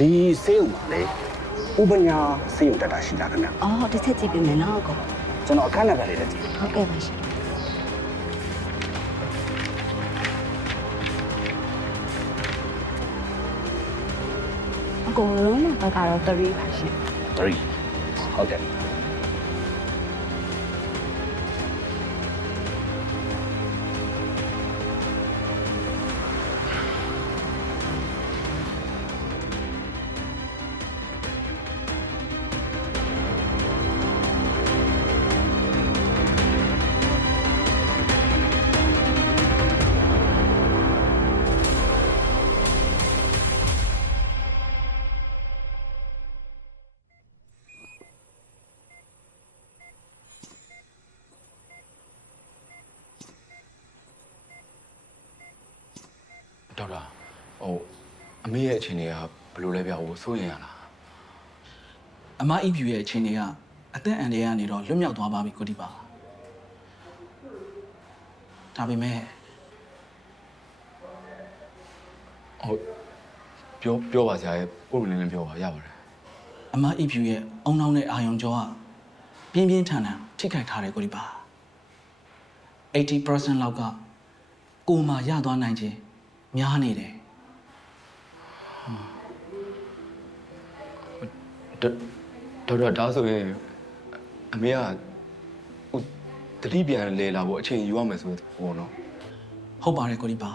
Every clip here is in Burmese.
ဒီစေးုံမှာလေဥပညာစေးုံတက်တာရှိလားခင်ဗျအော်တစ်ချက်ကြည့်ပေးမယ်နော်အကိုကျွန်တော်အခန်းနံပါတ်လေးတက်ကြည့်ဟုတ်ကဲ့ပါရှင်အကိုလုံးနဲ့ဘက်ကတော့3ပါရှင်3ဟုတ်ကဲ့ဒေါ အမေရဲ့အခြေအနေကဘယ်လိုလဲဗျဟိုစိုးရင်ရလားအမအင်ဖြူရဲ့အခြေအနေကအသက်အန္တရာယ်ကနေတော့လွတ်မြောက်သွားပါပြီကိုဒီပါဒါပေမဲ့ဟိုပြောပြောပါစရာရဲ့ပုံလင်းလင်းပြောပါရပါတယ်အမအင်ဖြူရဲ့အုံနောင်းတဲ့အာယုံကြောကပြင်းပြင်းထန်ထန်ထိခိုက်ထားတယ်ကိုဒီပါ80%လောက်ကကိုယ်မှာရသွားနိုင်ခြင်းများနေတယ် ဒေါဒေါက်တာဒါဆိုရင်အမေကဟိုတတိပြန်လဲလာဖို့အချိန်ယူရမယ်ဆိုတော့ဟိုနော်ဟုတ်ပါတယ်ကိုဒီပါ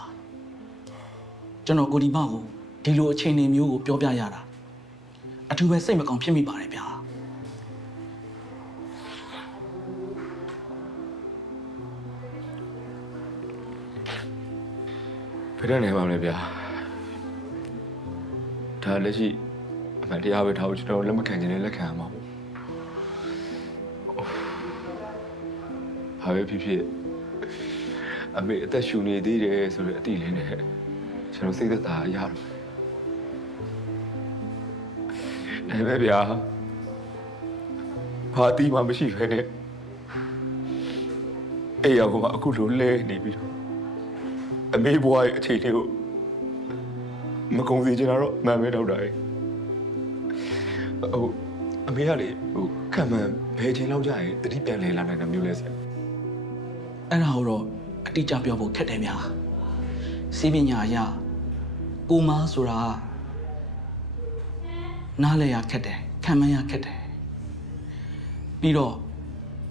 ကျွန်တော်ကိုဒီပါကိုဒီလိုအခြေအနေမျိုးကိုပြောပြရတာအထူးပဲစိတ်မကောင်းဖြစ်မိပါတယ်ဗျာဖက်တဲ့နေပါမလဲဗျာ ဒါလက်ရှိအမှန်တရားပဲထားဖို့ကျွန်တော်လက်မခံချင်တဲ့လက်ခံရမှာပေါ့ဟာပဲဖြစ်ဖြစ်အမေအသက်ရှူနေသေးတယ်ဆိုတဲ့အတိလေးနဲ့ကျွန်တော်စိတ်သက်သာရတော့ဒါပဲဗျာဘာတီးမှမရှိဖ ೇನೆ အဲ့ရောကမှအခုလိုလဲနေပြီးတော့အမေဘွားရဲ့အခြေအနေကို မကုံစီချင်တာတော့မှန်ပဲတော့တာရဲ့ဟိုအမေကလေဟိုခံမှန်ဘယ်ချိန်လောက်ကြာရင်တတိပြန်လဲလာနိုင်တာမျိုးလဲဆရာအဲ့ဒါကိုတော့အတိအကျပြောဖို့ခက်တယ်ဗျာစီးပညာအရကိုမားဆိုတာကနားလဲရခက်တယ်ခံမရခက်တယ်ပြီးတော့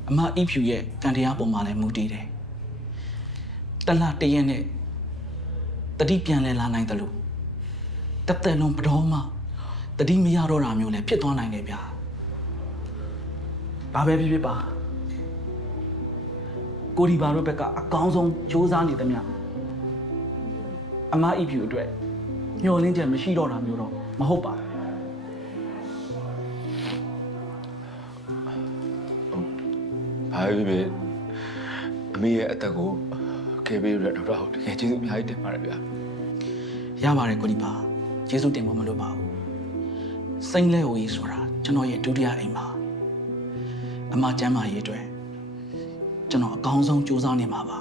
အမအီဖြူရဲ့ကံတရားပုံမှာလည်းမူတည်တယ်တလားတရက်နဲ့တတိပြန်လဲလာနိုင်တယ်လို့ တစ်သက်လုံးဘတော်မှတတိမရတော့တာမျိုးလည်းဖြစ်သွားနိုင်တယ်ဗျာဘာပဲဖြစ်ဖြစ်ပါကိုဒီဘာတို့ဘက်ကအကောင်းဆုံးစ조사နေသမျှအမအီဖြူအတွက်ညှော်လင်းချက်မရှိတော့တာမျိုးတော့မဟုတ်ပါဘူးဘာပဲဖြစ်ဖြစ်အမေရဲ့အသက်ကိုကယ်ပေးရတဲ့ဒေါက်တာဟုတ်တကယ်ကျေးဇူးအများကြီးတင်ပါတယ်ဗျာရပါတယ်ကိုဒီဘာ ကျေးဇူးတင်ဖို့မလိုပါဘူးစိမ့်လဲဝေးဆိုတာကျွန်တော်ရဲ့ဒုတိယအိမ်ပါအမကျမ်းမာရေးအတွက်ကျွန်တော်အကောင်းဆုံးစ조사နေမှာပါ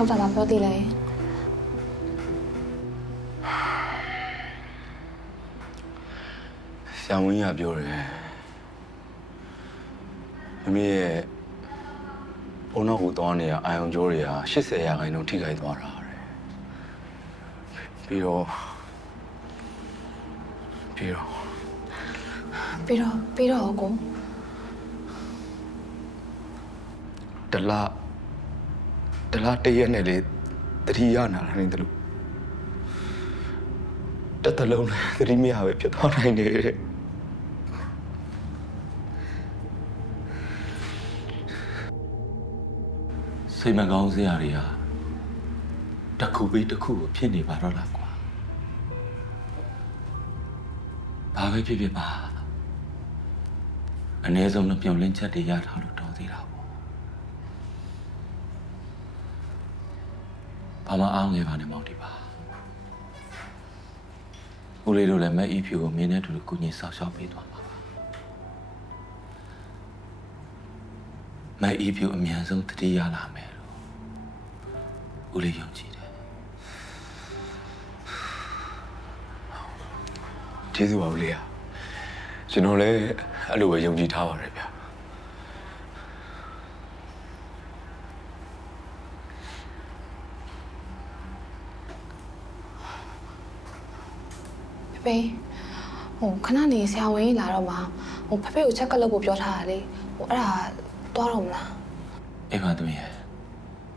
ထောက်တာလားပြောသေးလဲဆရာဝန်ကြီးကပြောတယ်အမေရဲ့ဘုံတော့ဟိုတောင်းနေရအာယုံကြောတွေက80ရာခိုင်နှုန်းထိခိုက်သွားတာတဲ့ပြီးတော့ပြီးတော့ပြီးတော့ပြီးတော့ကိုတလားတ လားတရက်နဲ့လေတတိယနာနေတယ်လို့တစ်တလုံးနဲ့သတိမရပဲဖြစ်သွားနိုင်တယ်တဲ့စိတ်မကောင်းစရာတွေဟာတစ်ခုပြီးတစ်ခုကိုဖြစ်နေပါတော့လားကွာဘာပဲဖြစ်ဖြစ်ပါအနည်းဆုံးတော့ပြုံလင်းချက်တွေရထားလို့တော်သေးတာပေါ့ ဘာမှအားငယ်ပါနဲ့မောင်ဒီပါဦးလေးတို့လည်းမဲ့အီဖြူကိုမြင်းနဲ့တူတူကုညီဆောက်ရှောက်ပေးသွားမှာပါမဲ့အီဖြူအမြန်ဆုံးတတိရလာမယ်လို့ဦးလေးယုံကြည်တယ်ကျေးဇူးပါဦးလေးอ่ะကျွန်တော်လည်းအဲ့လိုပဲယုံကြည်ထားပါတယ်ဗျာ ဖေဖေဟိုခဏနေဆရာဝန်ကြီးလာတော့မှဟိုဖေဖေကိုချက်ကလုပ်ဖို့ပြောထားတာလေဟိုအဲ့ဒါသွားတော့မလားအေးပါသမီးရဲ့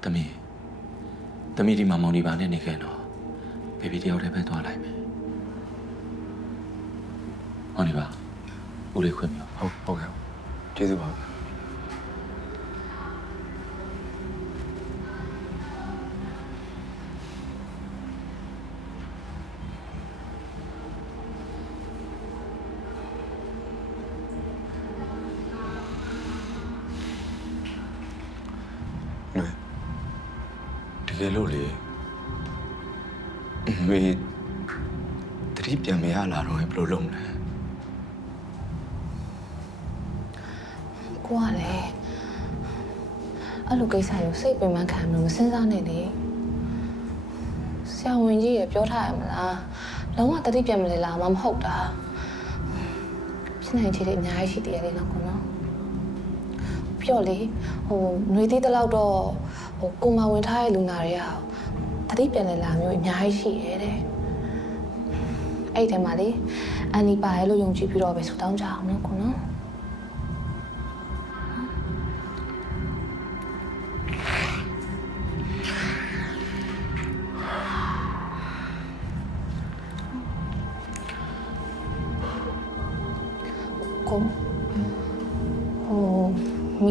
သမီးသမီးဒီမှာမောင်ဒီပါနဲ့နေခဲ့တော့ဘေဘီတယောက်တည်းပဲသွားလိုက်မယ်မောင်ဒီပါဦးလေးခွင့်မြောက်ဟုတ်ဟုတ်ကဲ့ကျေးဇူးပါ စ္စကိုစိတ်ပင်ပန်းခံမလို့မစဉ်းစားနဲ့လေဆရာဝန်ကြီးရပြောထားရမလားလုံးဝတတိပြန်မလဲလားမမဟုတ်တာဖြစ်နိုင်ချေတွေအများကြီးရှိသေးတယ်လေနော်ကိုနော်ပြောလေဟိုຫນွေသေးတလောက်တော့ဟိုကိုမဝင်ထားတဲ့လူနာတွေကတတိပြန်လဲလာမျိုးအများကြီးရှိရဲတဲ့အဲ့ဒီထဲမှာလေအန်နီပါရဲ့လို့ယုံကြည်ပြီးတော့ပဲဆူတောင်းကြအောင်နော်ကိုနော်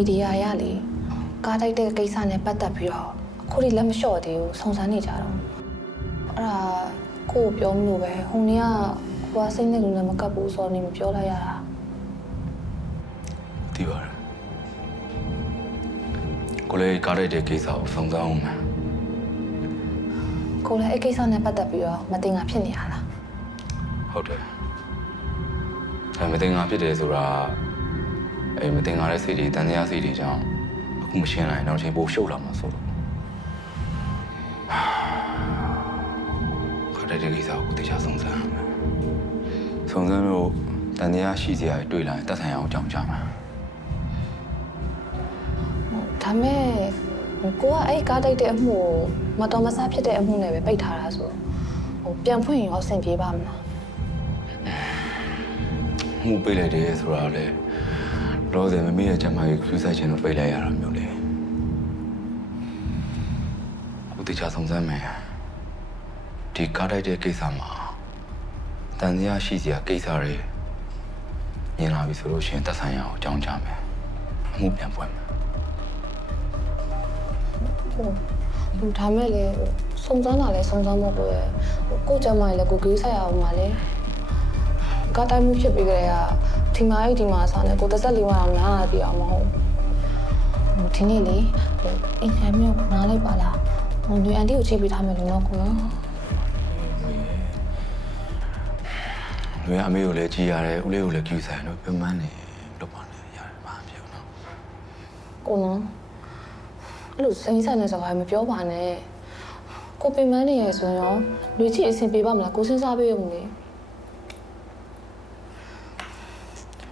ဒီယာရလေကားတိုက်တဲ့ကိစ္စနဲ့ပတ်သက်ပြီးတော့အခုထိလက်မလျှော့သေးဘူးစုံစမ်းနေကြတော့အဲ့ဒါကိုကိုပြောမလို့ပဲဟိုနေ့ကဟိုကစိတ်နဲ့လူနဲ့မကပ်ဘူးဆိုတော့နေမပြောလိုက်ရတာသိပါတယ်ကိုလေးကားရိုက်တဲ့ကိစ္စကိုစုံစမ်းအောင်မယ်ကိုလည်းအဲ့ကိစ္စနဲ့ပတ်သက်ပြီးတော့မတင်ငါဖြစ်နေရလားဟုတ်တယ်အဲမတင်ငါဖြစ်တယ်ဆိုတာ အဲမတင်ငါတဲ့စိတ်တွေတန်တရားစိတ်တွေကြောင့်အခုမရှင်းနိုင်တော့ချိန်ပိုရှုပ်လာမှာဆိုတော့ကားရိုက်တဲ့ကိစ္စကိုကိုတေချာစုံစမ်းအောင်မယ်စုံစမ်းလို့တန်တရားရှိစရာတွေတွေ့လာရင်တက်ဆိုင်အောင်ကြောင်းကြမှာဒါမဲ့ဟိုကိုကအဲ့ကားတိုက်တဲ့အမှုကိုမတော်မဆဖြစ်တဲ့အမှုနဲ့ပဲပိတ်ထားတာဆိုဟိုပြန်ဖွင့်ရင်ရောအဆင်ပြေပါမလားမှုပေးလိုက်တယ်ဆိုတာလေ လောဆယ်မမေ့ရဲ့ချက်မကြီးခရူးဆိုင်ချင်လို့ပေးလိုက်ရတာမျိုးလေအခုတေချာစုံစမ်းမယ်ဒီကားတိုက်တဲ့ကိစ္စမှာတန်တရားရှိစရာကိစ္စတွေမြင်လာပြီဆိုလို့ရှိရင်တက်ဆိုင်ရအောင်အကြောင်းကြားမယ်အမှုပြန်ပွင့်မယ်ဟုတ်ဟိုဒါမဲ့လေစုံစမ်းတာလဲစုံစမ်းဖို့ကိုရဲ့ဟိုကို့ကျမကြီးလဲကိုကြီးဆက်ရအောင်ပါလေကားတိုင်းမှုဖြစ်ပြီးကြတဲ့က ဒီမာကြီးဒီမာစားနဲ့ကိုတစ်သက်လေးဝအောင်လားပြအောင်မဟုတ်ဟိုဒီနေ့လေဟိုအင်ဟမ်မျိုးနားလိုက်ပါလားဟိုညအန်တီကိုချိန်ပေးထားမယ်လို့နော်ကိုနော်လွေအမေကိုလည်းကြည်ရတယ်ဦးလေးကိုလည်းကြည့်ဆိုင်လို့ပြန်မနေလို့ပါနေရတယ်ဘာမှမပြောနော်ကိုနော်အဲ့လိုစိမ့်ဆက်နေစကားမပြောပါနဲ့ကိုပင်မနေရဆိုရင်ရောလူချစ်အဆင်ပြေပါမလားကိုစဉ်းစားပေးရုံလေ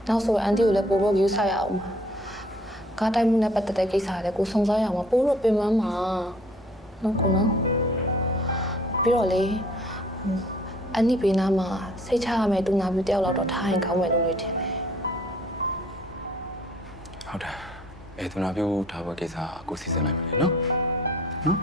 နောက်ဆိုအန်တီကိုလည်းပို့ဖို့ယူဆရအောင်ပါကားတိုင်းမှုနဲ့ပတ်သက်တဲ့ကိစ္စကလည်းကိုစုံစမ်းရအောင်ပါပို့လို့ပင်မမှာနော်ကိုနော်ပြီးတော့လေဟိုအန်နီဘေးနားမှာစိတ်ချရမယ်တူနာပြူတယောက်လောက်တော့ထားရင်ကောင်းမယ်လို့နေထင်တယ်ဟုတ်တယ်အဲသူနာပြုထားဖို့ကိစ္စကိုစီစဉ်လိုက်မယ်လေနော်နော်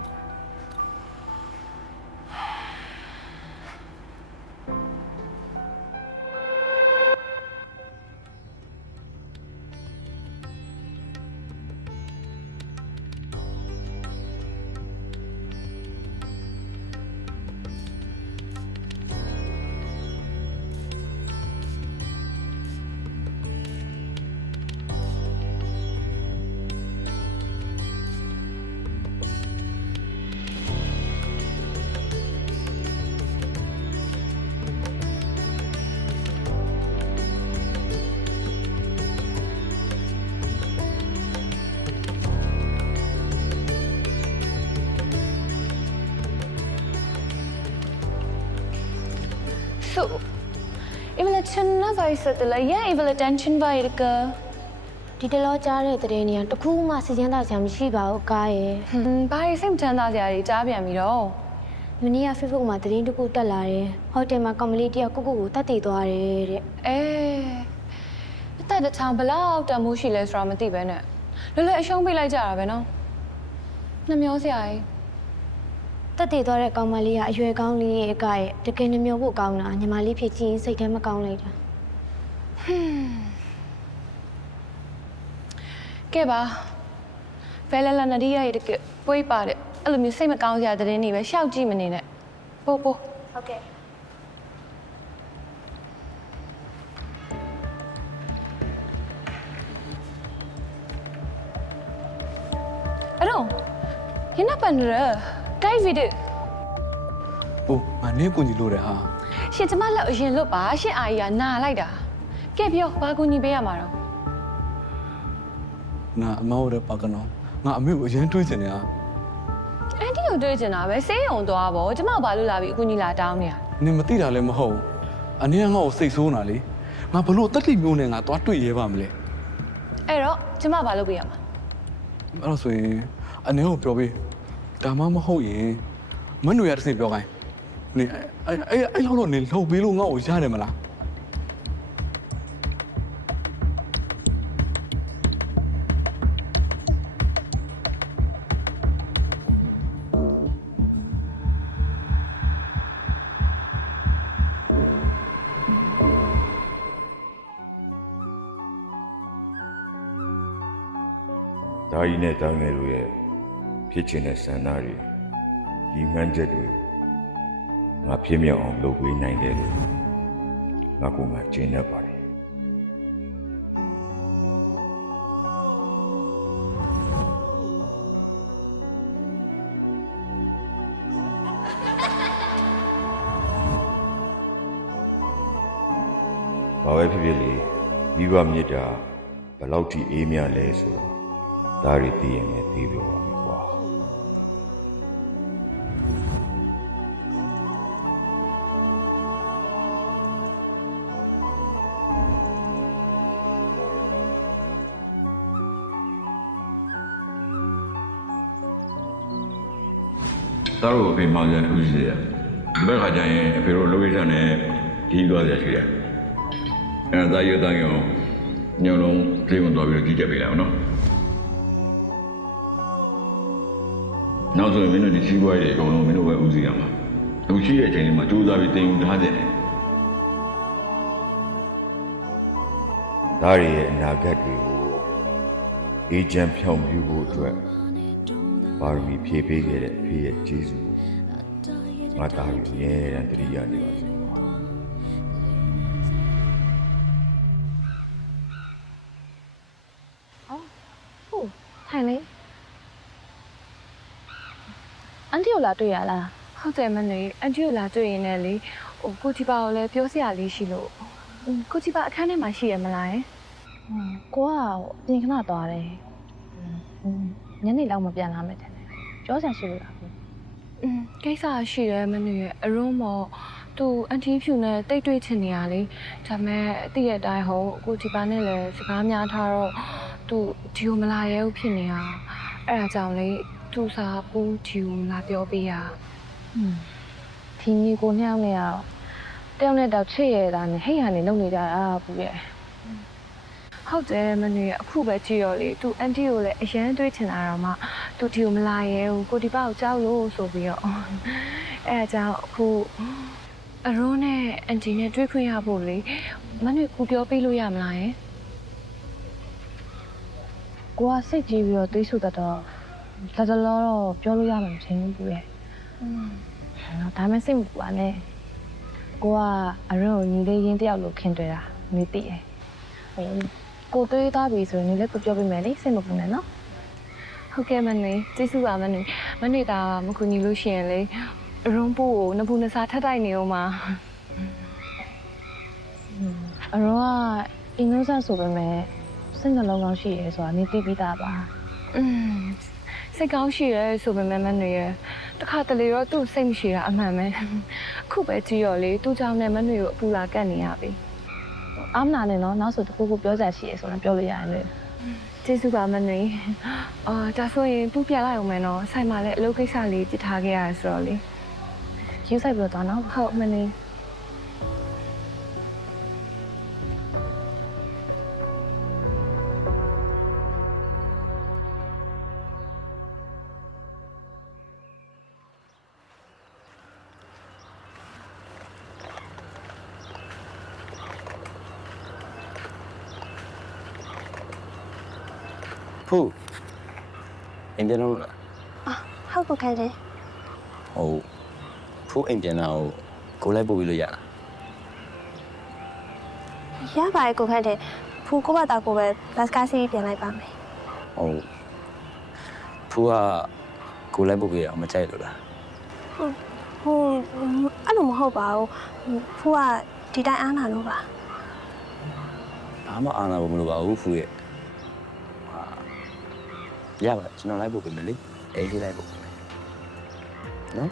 So, ik wil het zijn na wij zetten. Ja, ik wil het attention bij de ke. ဒီတလောကြားတဲ့တဲ့နေရာတစ်ခုမှစီစဉ်တာဆရာမရှိပါဘူးကားရဲ့ Hmm, ဘာတွေစိတ်မချမ်းသာစရာတွေကြားပြန်ပြီတော့မနေ့က Facebook မှာသတင်းတစ်ခုတက်လာတယ်ဟိုတယ်မှာကောင်မလေးတယောက်ကိုကိုကိုတတ်တည်သွားတယ်တဲ့အဲအသက်တစ်ချောင်းဘလောက်တန်မိုးရှိလဲဆိုတာမသိပဲနဲ့လွယ်လွယ်အရှုံးပေးလိုက်ကြတာပဲနော်နှမျောစရာကြီး တတ်တည်သွားတဲ့ကောင်မလေးကအရွယ်ကောင်းလေးရဲ့အကရဲ့တကယ်နှမျောဖို့ကောင်းတာညီမလေးဖြစ်ချင်းစိတ်ထဲမကောင်းလိုက်တာကဲပါဖဲလလနဒီရဲ့တကပွေးပါတဲ့အဲ့လိုမျိုးစိတ်မကောင်းစရာသတင်းတွေပဲရှောက်ကြည့်မနေနဲ့ပို့ပို့ဟုတ်ကဲ့အဲ့တော့ရင်းနပန်ရ တိုက်ဗီဒီဟိုငါနင်းကိုကြီးလို့တယ်ဟာရှင်ကျမလက်အရင်လွတ်ပါရှင်အာကြီးကနာလိုက်တာကဲပြောဘာကူညီပေးရမှာတော့ငါအမောက်ရပါကနော်ငါအမေကိုအရင်တွေးချင်နေတာအန်တီကိုတွေ့ချင်တာပဲဆေးရုံသွားပေါ့ကျမဘာလို့လာပြီးအကူညီလာတောင်းနေရနင်မသိတာလည်းမဟုတ်ဘူးအနည်းငါ့ကိုစိတ်ဆိုးနေတာလေငါဘလို့တက်တိမျိုးနဲ့ငါသွားတွေ့ရဲပါမလဲအဲ့တော့ကျမဘာလုပ်ပေးရမှာအဲ့တော့ဆိုရင်အနည်းကိုပြောပေး ဒါမှမဟုတ်ရင်မနှွေရတစ်စင်ပြောခိုင်းနင်အဲ့အဲ့အဲ့လောက်တော့နင်လှုပ်ပေးလို့ငါ့ကိုရတယ်မလားဒါကြီးနဲ့တားငယ်တို့ရဲ့ ဖြစ်ချင်တဲ့ဆန္ဒတွေဒီမှန်းချက်တွေငါဖြစ်မြောက်အောင်လုပ်ပေးနိုင်တယ်လို့ငါကမှကျင့်တတ်ပါတယ်ဘာပဲဖြစ်ဖြစ်လေမိဘမြစ်တာဘယ်လောက်ထိအေးမြလဲဆိုတော့ဒါတွေသိရင်လည်းသိပြောပါမယ် ကွာသားတို့အဖေမောင်စံဦးစီးရဒီဘက်ခါကျရင်အဖေတို့လိုကိစ္စနဲ့ဒီသွားရရှိတယ်အဲဒါရတဲ့ရောညောင်လုံးပြေးဝင်သွားပြီးတော့ကြည့်ကြပေးလိုက်အောင်နော် နောက်ဆိုရင်မင်းတို့ဒီစီးပွားရေးတွေအကုန်လုံးမင်းတို့ပဲဦးစီးရမှာအခုရှိတဲ့အချိန်လေးမှာစူးစမ်းပြီးတင်ယူထားတဲ့ဒါတွေရဲ့အနာဂတ်တွေကိုအေဂျင့်ဖြောင်ပြဖို့အတွက်ပါရမီဖြည့်ပေးခဲ့တဲ့အဖေရဲ့ကျေးဇူးကိုငါသားတွေအမြဲတမ်းတတိယနေပါစေ လာတွေ့ရလားဟုတ်တယ်မနွေအန်တီကိုလာတွေ့ရင်လည်းလေဟိုကိုချီပါကိုလည်းပြောစရာလေးရှိလို့ကိုချီပါအခန်းထဲမှာရှိရမလားယကိုကပြင်ခဏသွားတယ်ညနေလောက်မပြန်လာမယ်တဲ့ပြောစရာရှိလို့လားอืมကိစ္စရှိတယ်မနွေရဲ့အရုံးမော်သူအန်တီဖြူနဲ့တိတ်တွေ့ချင်နေရလေဒါပေမဲ့အတိရဲ့အတိုင်းဟိုကိုချီပါနဲ့လည်းစကားများထားတော့သူဒီလိုမလာရဲဘူးဖြစ်နေတာအဲ့ဒါကြောင့်လေ သူစာပူးဒီကိုလာပြောပေးရဒီညီကိုနှစ်ယောက်နဲ့ကတော့တယောက်နဲ့တော့ချစ်ရတာနဲ့ဟိတ်ဟန်နေလုံနေကြတာကူရဲ့ဟုတ်တယ်မနေအခုပဲကြည့်ရောလေသူအန်တီကိုလည်းအရန်တွေးချင်တာတော့မှသူဒီကိုမလာရဲဘူးကိုဒီပါကိုကြောက်လို့ဆိုပြီးတော့အဲအကြောင်းအခုအရုံးနဲ့အန်တီနဲ့တွေ့ခွင့်ရဖို့လေမနေကူပြောပေးလို့ရမလားယင်ကိုကစိတ်ကြီးပြီးတော့တွေးဆတတ်တော့ တတလောတော့ပြောလို့ရမှာမထင်ဘူးကူရဲ့နော်ဒါမဲ့စိတ်မပူပါနဲ့ကိုကအရင်ကညီလေးရင်းတယောက်လိုခင်တွေ့တာမိသိတယ်ဟိုကိုတွေးသားပြီဆိုရင်ညီလေးကိုပြောပေးမယ်လေစိတ်မပူနဲ့နော်ဟုတ်ကဲ့မနေကျေးဇူးပါမနေမနေတာမကူညီလို့ရှိရင်လေအရုံးပူကိုနဖူးနစားထပ်တိုက်နေအောင်ပါအရောကအင်္ဂလိပ်စာဆိုပေမဲ့စိတ်နှလုံးကောင်းရှိရဲဆိုတာနေသိပြီးသားပါอืม စစိတ်ကောင်းရှိရဲဆိုပေမဲ့မနှွေရတခါတလေတော့သူ့စိတ်မရှိတာအမှန်ပဲအခုပဲကြည့်ရောလေသူ့ကြောင့်နဲ့မနှွေကိုအပူလာကတ်နေရပြီအားမနာနဲ့နော်နောက်ဆိုတခုခုပြောစရာရှိရဆိုတော့ပြောလို့ရတယ်လေကျေးဇူးပါမနှွေအာဒါဆိုရင်ပူပြလိုက်အောင်မယ်နော်ဆိုင်မှာလည်းအလုပ်ကိစ္စလေးပြစ်ထားခဲ့ရတယ်ဆိုတော့လေယူဆိုင်ပြီးတော့နော်ဟုတ်မနှွေ ဖူအိမ်ပြန်တော့လားဟုတ်ကိုခိုင်းတယ်ဟုတ်ဖူအိမ်ပြန်တာကိုကိုလိုက်ပို့ပြီးလို့ရလားရပါတယ်ကိုခိုင်းတယ်ဖူကိုဘာတာကိုပဲဘတ်ကားစီးပြန်လိုက်ပါမယ်ဟုတ်ဖူကကိုလိုက်ပို့ပြီးအောင်မကြိုက်လို့လားဟိုအဲ့လိုမဟုတ်ပါဘူးဖူကဒီတိုင်းအားနာလို့ပါဘာမှအာနာဖို့မလိုပါဘူးဖူရဲ့ဟာ ရပါကျွန်တော်လိုက်ပို့ပေးမယ်လေအေးလေးလိုက်ပို့ပေးမယ်နော်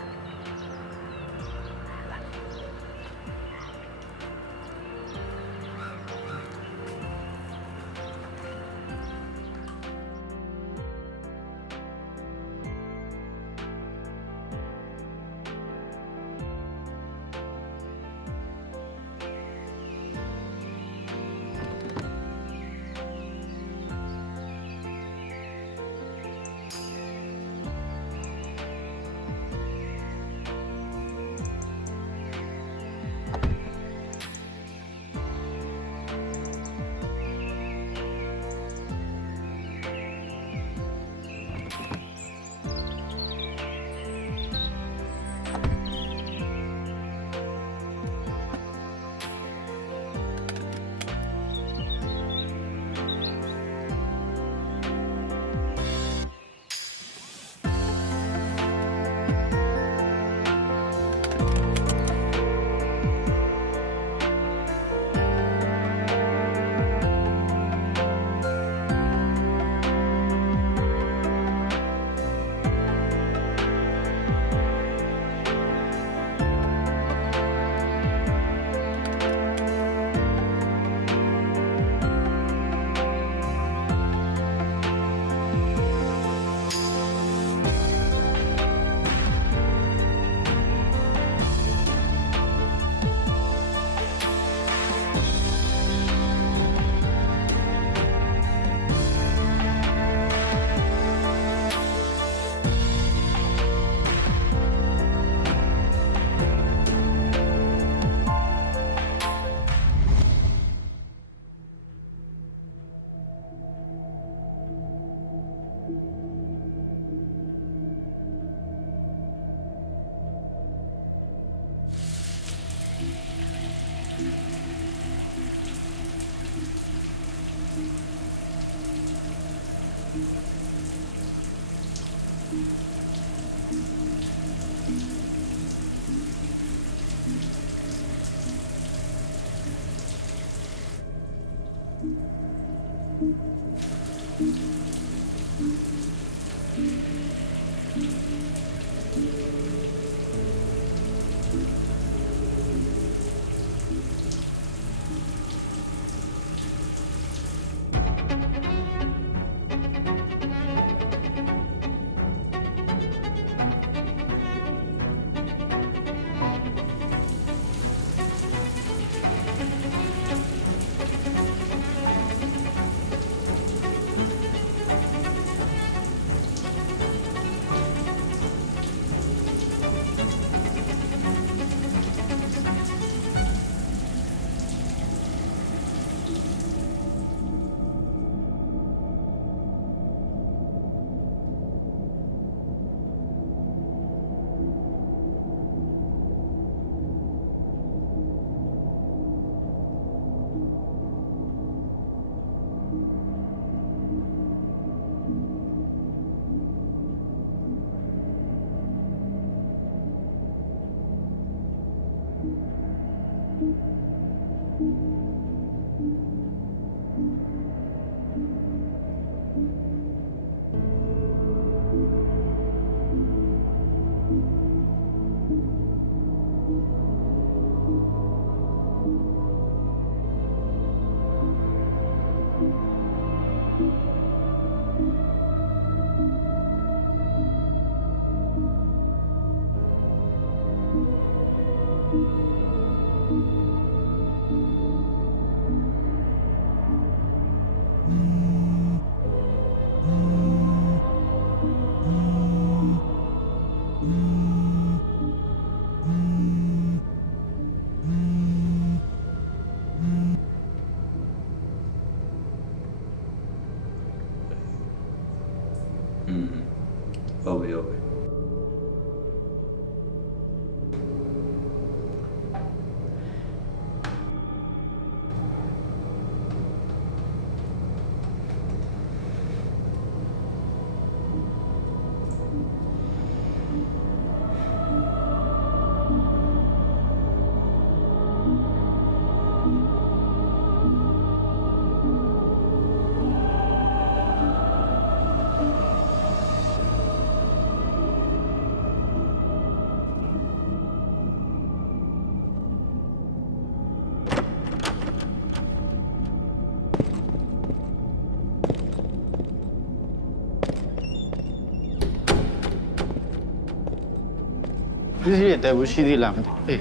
ပစ္စည်းတွေတဲဘူးရှိသေးလားမသိဘူးအေး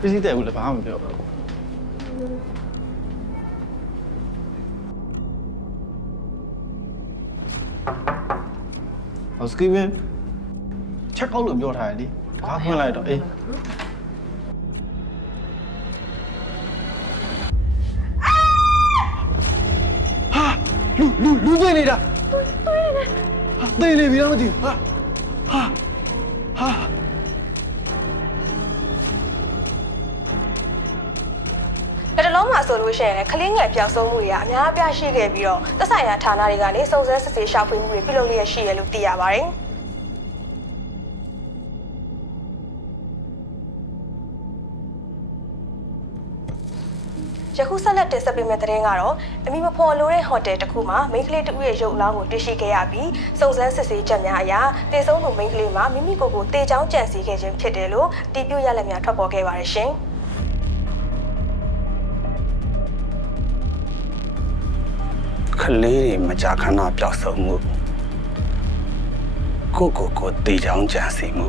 ပစ္စည်းတဲဘူးလည်းဘာမှမပြောဘူးဟောစကီဗင်ချက်အောက်လို့ပြောထားတယ်လေတခါဖွင့်လိုက်တော့အေးဟာလူလူလူသိနေတာသိနေပြီလားမသိဘူးဟာဟာဟာ ဆိုလို့ရှိရင်လည်းကလေးငယ်ပျောက်ဆုံးမှုတွေကအများအပြားရှိခဲ့ပြီးတော့သက်ဆိုင်ရာဌာနတွေကနေစုံစမ်းစစ်ဆေးရှာဖွေမှုတွေပြုလုပ်လျက်ရှိရလို့သိရပါတယ်။ယခုဆက်လက်တင်ဆက်ပေးမယ့်သတင်းကတော့အမိမဖော်လို့တဲ့ဟိုတယ်တစ်ခုမှာမိန်းကလေးတစ်ဦးရဲ့ရုပ်အလောင်းကိုတွေ့ရှိခဲ့ရပြီးစုံစမ်းစစ်ဆေးချက်များအရတေဆုံးသူမိန်းကလေးမှာမိမိကိုယ်ကိုတေချောင်းကြံစည်ခဲ့ခြင်းဖြစ်တယ်လို့အတည်ပြုရလက်များထွက်ပေါ်ခဲ့ပါတယ်ရှင်။ ခလေးတွေမကြာခဏပျောက်ဆုံးမှုကိုကိုကိုတေချောင်းကြံစီမှု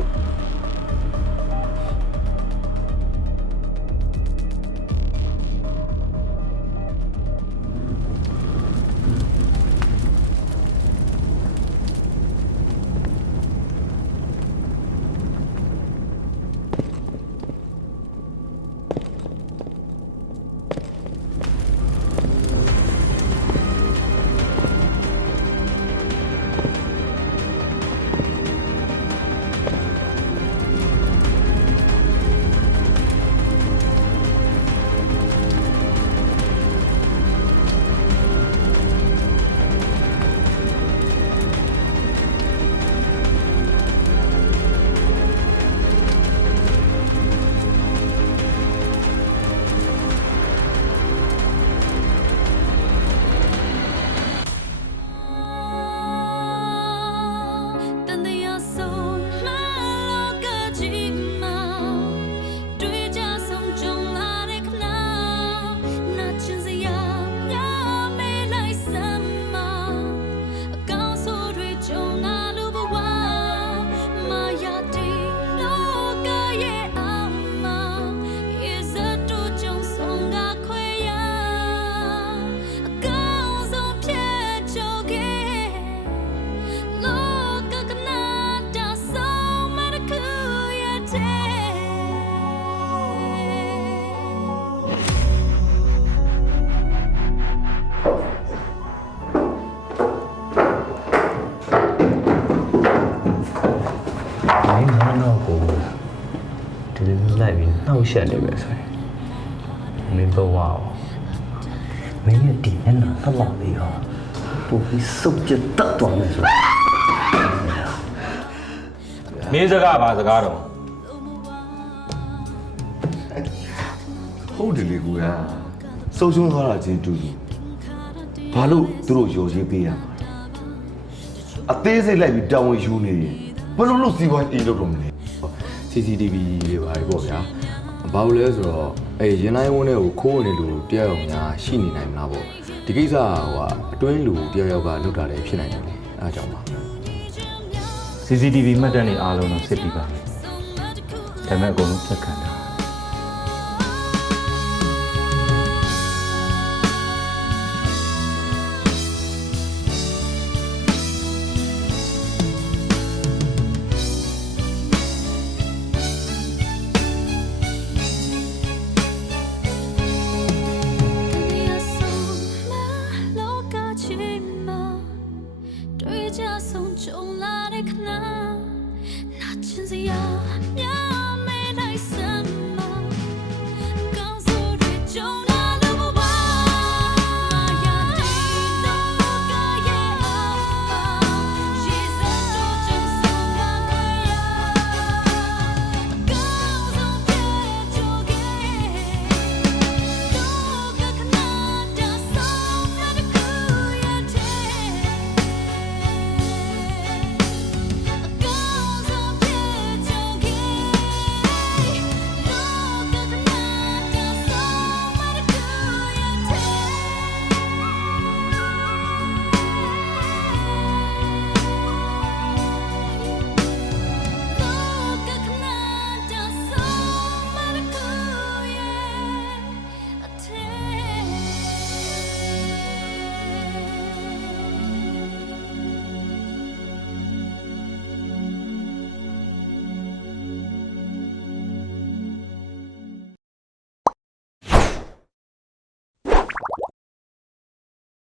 ပြီးနှောက်ရှက်နေပဲဆိုရင်မင်းဘဝရောမင်းရဲ့ဒီမျက်နှာတစ်လောက်လေးရောပူပြီးစုပ်ပြတ်တတ်သွားမယ်ဆိုမင်းစကားပါစကားတော့ဟုတ်တယ်လေကိုရစုံရှုံးသွားတာချင်းတူတူဘာလို့သူတို့ရော်ရေးပေးရမှာလဲအသေးစိတ်လိုက်ပြီးတောင်းဝင်ယူနေရင်ဘယ်လိုလုပ်စီးပွားရေးလုပ်တော့မလဲ CCTV တွေပါလေပေါ့ဗျာ ဘာလို့လဲဆိုတော့အဲရင်လိုက်ဝန်းထဲကိုခိုးဝင်နေလို့တရားရုံများရှိနေနိုင်မလားပေါ့ဒီကိစ္စကဟိုအတွင်းလူတရားရောက်ကလောက်တာလည်းဖြစ်နိုင်တယ်လေအဲအကြောင်းပါ CCTV မှတ်တမ်းတွေအားလုံးတော့စစ်ပြီးပါမယ်ဒါပေမဲ့အကုန်လုံးဖြတ်ခံတာ